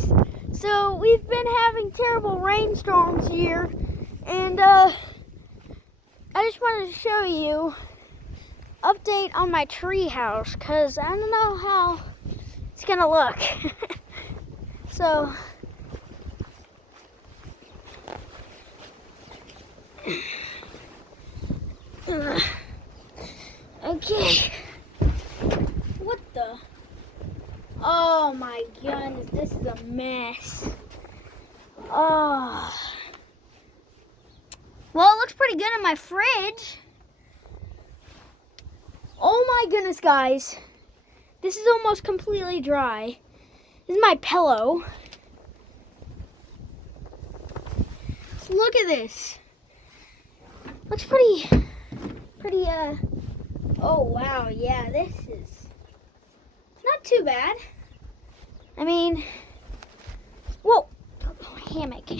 guys, so we've been having terrible rainstorms here, and I just wanted to show you update on my tree house, because I don't know how it's gonna look. So okay, what the? Oh my goodness, this is a mess. Oh. Well, it looks pretty good in my fridge. Oh my goodness, guys. This is almost completely dry. This is my pillow. So look at this. Looks pretty, oh wow, yeah, this is not too bad. I mean, whoa, hammock.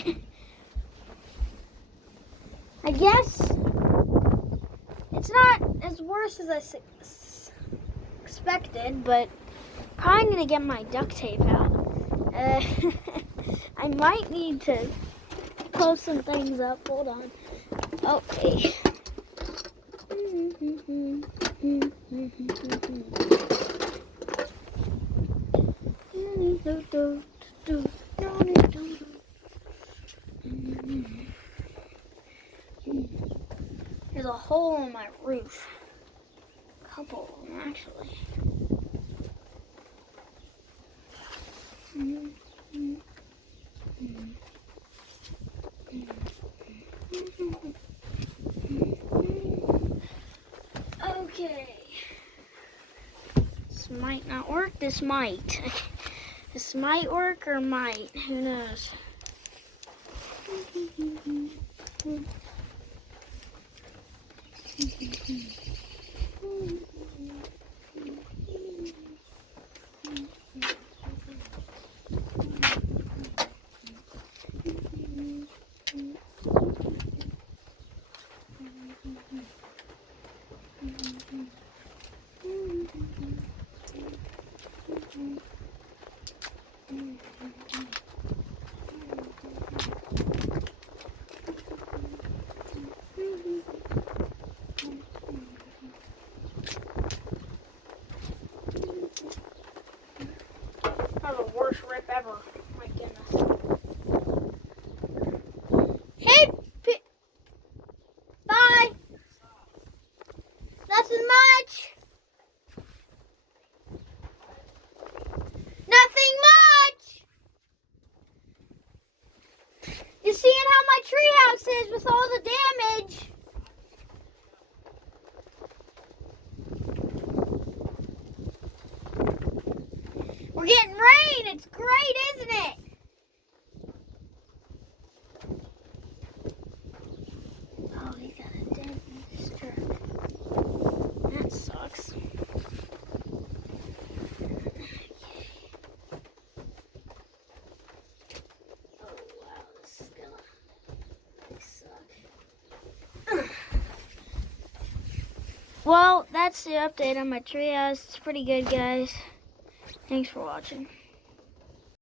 I guess it's not as worse as I expected, but probably need to get my duct tape out. I might need to close some things up. Hold on. Okay. There's a hole in my roof. A couple of them, actually. Okay. This might not work. This might. This might work or might. Who knows? That was the worst rip ever. My goodness. Hey, bye. Nothing much. Nothing much. You seeing how my treehouse is with all the damage? We're getting rain. It's great, isn't it? Oh, he got a dead rooster. That sucks. Oh, wow. This is gonna suck. Well, that's the update on my treehouse. It's pretty good, guys. Thanks for watching.